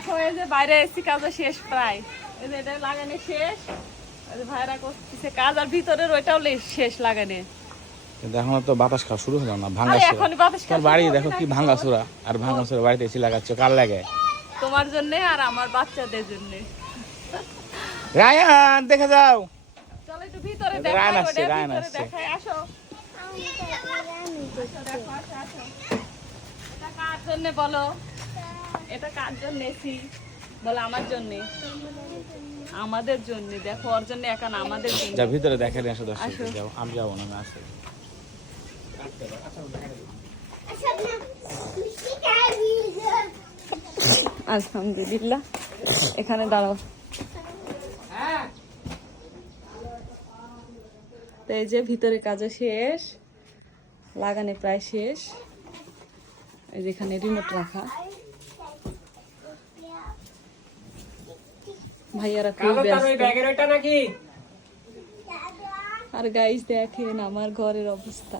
দেখো এই যে বাইরে এসি কাজ শেষ প্রায়, এই যে এটা লাগানো শেষ, এই যে ভাইরা করতেছে কাজ, আর ভিতরের ওইটাও শেষ লাগানো। কিন্তু এখন তো বাতাস খাওয়া শুরু হলো না, আরে ভাঙাচোরা। এখনই বাতাস তোর বাড়ি দেখো কি ভাঙাচোরা, আর ভাঙাচোরা বাড়িতে এসি লাগাচ্ছ কার লাগে? তোমার জন্য আর আমার বাচ্চাদের জন্য। রায়ান দেখে যাও। চলো একটু ভিতরে রায়ান দেখাই, আসছে, ওটা রায়ান ভিতরে আসছে। দেখাই, আসো। দেখো, আসো, আসো। এটা কার জন্য বলো? এটা কার জন্য এসি বলো? আমার জন্য, আমাদের জন্য। দেখো ওর জন্য একা না, আমাদের জন্য। যা ভিতরে দেখে নিয়ে আসো, দর্শক আসো। যাও, আমি যাবো না, আমি আসি। আলহামদুলিল্লাহ, এখানে দাঁড়াও। তো এই যে ভিতরে কাজ শেষ, লাগানো প্রায় শেষ। এই যেখানে রিমোট রাখা, ভাইয়ারা খুব ব্যস্ত। আর গাইস দেখেন আমার ঘরের অবস্থা।